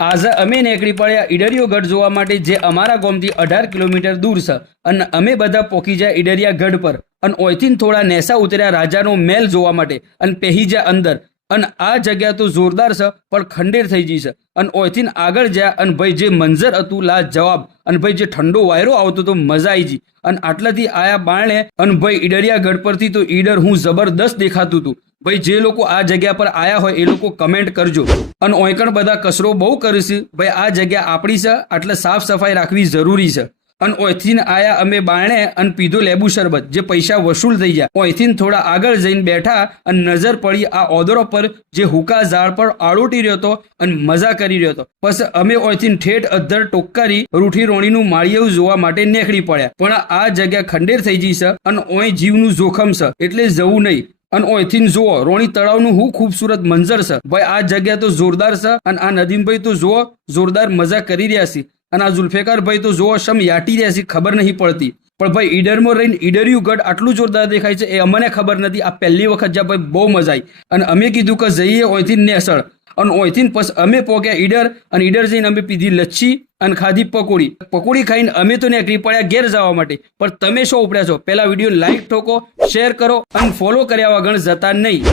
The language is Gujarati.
આજે અમે નીકળી પડ્યા ઈડરિયો ગઢ જોવા માટે, જે અમારા ગામથી 18 કિલોમીટર દૂર છે. અને અમે બધા પહોંચી જાય ઈડરિયા ગઢ પર અને ઓયથી થોડા નેસા ઉતર્યા રાજાનો મહેલ જોવા માટે અને પહેરી જાય અંદર. અને આ જગ્યા તો જોરદાર છે પણ ખંડેર થઈ ગઈ છે. અને ઓયથી આગળ જ્યાં અને ભાઈ જે મંજર હતું લા જવાબ, અને ભાઈ જે ઠંડો વાયરો આવતો તો મજા આવી ગઈ. અને આટલાથી આયા બારણે અને ભાઈ ઈડરિયા ગઢ પરથી તો ઈડર હું જબરદસ્ત દેખાતું હતું. ભાઈ જે લોકો આ જગ્યા પર આયા હોય એ લોકો કમેન્ટ કરજો. અને ઓયકણ બધા કચરો બહુ કરીશું. ભાઈ આ જગ્યા આપણી છે, એટલે સાફ સફાઈ રાખવી જરૂરી છે. અને ઓયથી આયા અમે બારણે અને પીધો લેબુ શરબત, જે પૈસા વસૂલ થઈ ગયા. ઓયથી થોડા આગળ જઈને બેઠા અને નજર પડી આ ઓદરો પર, જે હુકા ઝાડ પર આળોટી રહ્યો હતો અને મજા કરી રહ્યો હતો. પછી અમે ઓયથી ઠેઠ અધ્ધર ટોક્કારી રૂઠી રોણીનું માળિયું જોવા માટે નીકળી પડ્યા. પણ આ જગ્યા ખંડેર થઈ ગઈ છે અને ઓય જીવનું જોખમ છે, એટલે જવું નહીં. અને ઓયથી જુઓ રોણી તળાવનું હું ખૂબસૂરત મંજર છે. ભાઈ આ જગ્યા તો જોરદાર છે. અને આ નદીમભાઈ તો જુઓ જોરદાર મજા કરી રહ્યા છે. અને આ ઝુલ્ફેકાર ભાઈ તો જુઓ શમ યાટી રહ્યા છે, ખબર નહીં પડતી. પણ ભાઈ ઈડરમાં રહીને ઈડરિયું ગઢ આટલું જોરદાર દેખાય છે એ અમને ખબર નથી. આ પહેલી વખત જ્યાં ભાઈ બહુ મજા આવી. અને અમે કીધું કે જઈએ ઓયથી નેસળ. અને ઓયથી પછી અમે પહોંચ્યા ઈડર. અને ઈડર જઈને અમે પીધી લચ્છી અને ખાધી પકોડી. પકોડી ખાઈને અમે તો નીકળી પડ્યા ઘેર જવા માટે. પણ તમે શું ઉપડ્યા છો? પહેલા વિડીયો લાઈક ઠોકો, શેર કરો અને ફોલો કર્યા વગર જતા નહીં.